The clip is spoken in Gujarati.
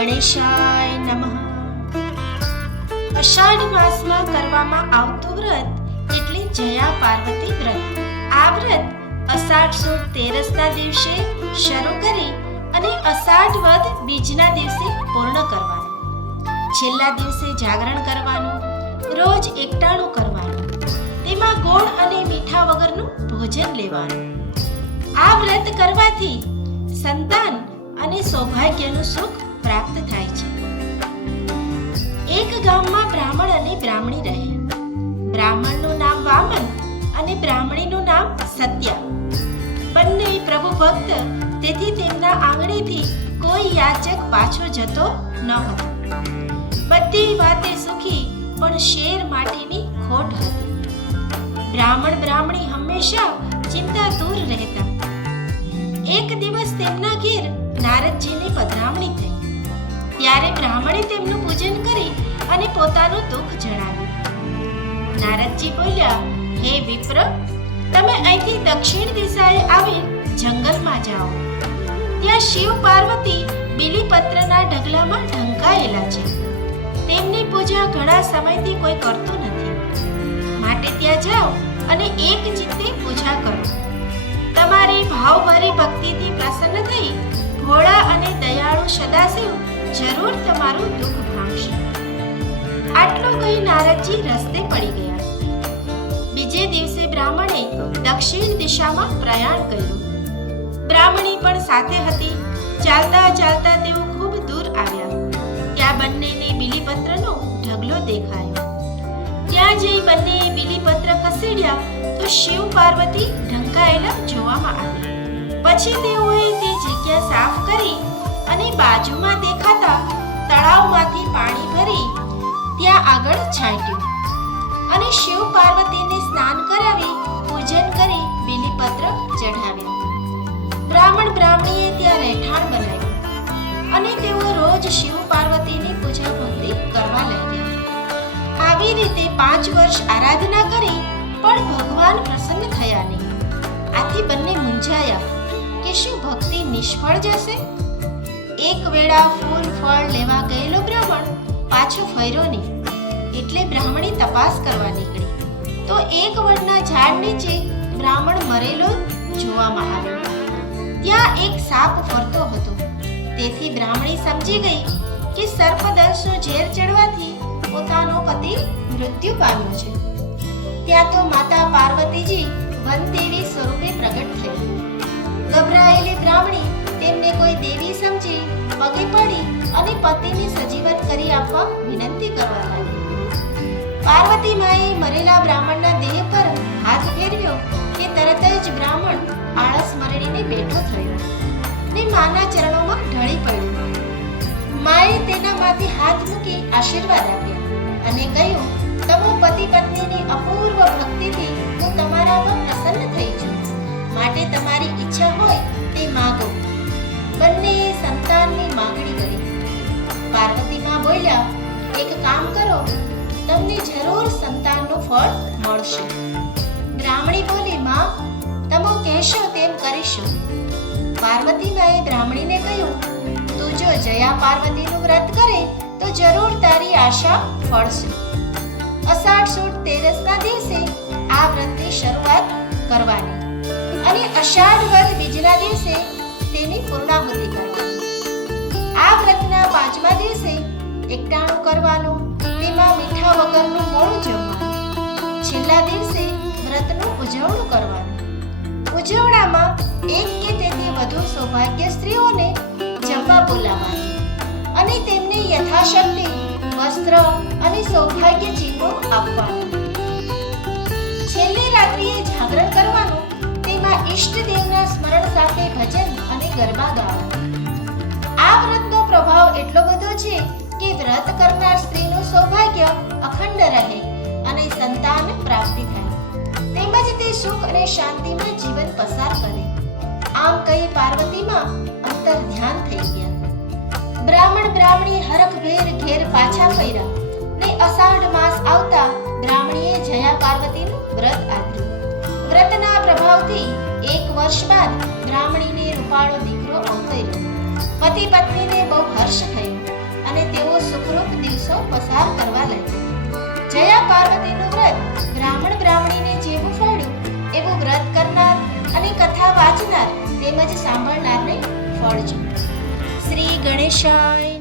ગણેશાય નમઃ. અષાઢ માસમાં કરવામાં આવતું વ્રત એટલે જયા પાર્વતી વ્રત. આ વ્રત અષાઢ સુદ તેરસના દિવસે શરૂ કરી અને અષાઢ વદ બીજના દિવસે પૂર્ણ કરવાનું. છેલ્લા દિવસે જાગરણ કરવાનું, રોજ એકટાણું કરવાનું, તેમાં ગોળ અને મીઠા વગરનું ભોજન લેવાનું. આ વ્રત કરવાથી સંતાન અને સૌભાગ્યનું સુખ પ્રાપ્ત થાય છે. એક ગામમાં બ્રાહ્મણ અને બ્રાહ્મણી રહે. બ્રાહ્મણનું નામ વામન અને બ્રાહ્મણીનું નામ સત્યા. બંને પ્રભુ ભક્ત, તેથી તેમના આંગણેથી કોઈ યાચક પાછો જતો ન હતો. બધી વાતે સુખી, પણ શેર માટેની ખોટ હતી. બ્રાહ્મણ બ્રાહ્મણી હંમેશા ચિંતા દૂર રહેતા. એક દિવસ તેમના ઘેર નારદજીની પધરામણી થઈ. ત્યારે બ્રાહ્મણે તેમનું પૂજન કરી અને પોતાનું દુઃખ જણાવ્યું. નારદજી બોલ્યા, હે વિપ્ર, તમે અહીંથી દક્ષિણ દિશાએ આવી જંગલમાં જાઓ. ત્યાં શિવ પાર્વતી બીલીપત્રના ઢગલામાં ઢંકાયેલા છે. તેમની પૂજા ઘણા સમયથી કોઈ કરતું નથી. માટે ત્યાં જાઓ અને એક ચિત્તે પૂજા કરો. તમારી ભાવભરી ભક્તિથી પ્રસન્ન થઈ ભોળા અને દયાળુ સદાશિવ જરૂર તમારું દુઃખ ભાંગશે. આટલું કહી નારદજી રસ્તે પડી ગયા. બીજે દિવસે બ્રાહ્મણે દક્ષિણ દિશામાં પ્રયાણ કર્યું. બ્રાહ્મણી પણ સાથે હતી. ચાલતા ચાલતા તેઓ ખૂબ દૂર આવ્યા. ત્યાં બંનેને બીલીપત્રનો ઢગલો દેખાયો. ત્યાં જઈ બંને બીલીપત્ર ખસેડ્યા તો શિવ પાર્વતી ઢંકાયેલા જોવામાં આવ્યા પછી તેઓએ તે જગ્યા સાફ કરી અને બાજુમાં દેખાતા તળાવમાંથી પાણી ભરી ત્યાં આગળ છાંટ્યું. અને શિવ પાર્વતીને સ્નાન કરાવી પૂજન કરી બીલીપત્ર ચઢાવ્યું. બ્રાહ્મણ બ્રાહ્મણીએ ત્યાં રહેઠાણ બનાવ્યું અને તેઓ રોજ શિવ પાર્વતીની પૂજા ભક્તિ કરવા લાગ્યા. આવી રીતે પાંચ વર્ષ આરાધના કરી પણ ભગવાન પ્રસન્ન થયા નહીં. આથી બંને મૂંઝાયા કે શું ભક્તિ નિષ્ફળ જશે? એક વેળા ફૂલ ફળ લેવા ગયેલો બ્રાહ્મણ પાછો ફર્યો નહીં. એટલે બ્રાહ્મણી તપાસ કરવા નીકળી. તો એક વડના ઝાડ નીચે બ્રાહ્મણ મરેલો જોવામાં આવ્યો. ત્યાં એક સાપ ફરતો હતો. તેથી બ્રાહ્મણી સમજી ગઈ કે સર્પદંશનો ઝેર ચડવાથી પોતાનો પતિ મૃત્યુ પામ્યો છે. ત્યાં તો માતા પાર્વતીજી વનદેવી સ્વરૂપે પ્રગટ થઈ. ગભરાયેલી બ્રાહ્મણી તેમને કોઈ દેવી પગે પડી અને પતિને સજીવન કરી આપવા વિનંતી કરવા લાગી. પાર્વતી માએ મરેલા બ્રાહ્મણના દેહ પર હાથ ફેરવ્યો કે તરત જ બ્રાહ્મણ આળસ મરડીને બેઠો થયો ને માના ચરણોમાં ઢળી પડ્યો. માએ તેના માથે હાથ મૂકી આશીર્વાદ આપ્યા અને કહ્યું, તમો પતિ પત્નીની અપૂર્વ ભક્તિથી હું તમારા પર પ્રસન્ન થઈ છું. માટે તમારી ઈચ્છા હોય તે માગો. પાર્વતી એક કામ કરો, તમને જરૂર સંતાનનું ફળ મળશે. બ્રાહ્મણી બોલી, માં, તમે કહેશો તેમ કરીશું. પાર્વતીબાએ બ્રાહ્મણીને કહ્યું, તું જો જયા પાર્વતીનું વ્રત કરે, તો જરૂર તારી આશા ફળશે. અષાઢ સુદ તેરસના દિવસે આ વ્રતની શરૂઆત કરવાની અને અષાઢ વદ બીજના દિવસે તેની પૂર્ણાહુતિ કરવાની. આ વ્રતના પાંચમા દિવસે એકટાણું કરવાનું, તેમાં મીઠા વગરનું મોળું જમવાનું. છેલ્લા દિવસે વ્રતનું ઉજવણું કરવાનું. ઉજવણામાં એક કે તેથી વધુ સૌભાગ્ય સ્ત્રીઓને જમવા બોલાવવાની અને તેમને યથાશક્તિ, વસ્ત્ર અને સૌભાગ્ય ચિહ્નો આપવાનું. છેલ્લી રાત્રિએ જાગરણ કરવાનું, તેમાં ઈષ્ટદેવના સ્મરણ સાથે ભજન અને ગરબા ગાવાનું. આ વ્રતનો પ્રભાવ એટલો બધો છે કે વ્રત કરનાર સ્ત્રીનું સૌભાગ્ય અખંડ રહે અને સંતાન પ્રાપ્તિ થાય. તેમજ તે સુખ અને શાંતિમાં જીવન પસાર કરે. આમ કહી પાર્વતીમાં અંતર ધ્યાન થઈ ગયા. બ્રાહ્મણ બ્રાહ્મણી હરખભેર ઘેર પાછા ફર્યા ને અષાઢ માસ આવતા બ્રાહ્મણીએ જયા પાર્વતીનું વ્રત આપ્યું. વ્રતના પ્રભાવથી એક વર્ષ બાદ બ્રાહ્મણીને રૂપાળો દીકરો અવતર્યો. પતિ પત્નીને બહુ હર્ષ થયો. પસાર કરવા લાગ્યા જયા પાર્વતીનું વ્રત બ્રાહ્મણ બ્રાહ્મણીને જેવું ફળ્યું, એવું વ્રત કરનાર અને કથા વાંચનાર તેમજ સાંભળનારને ફળજો. શ્રી ગણેશાય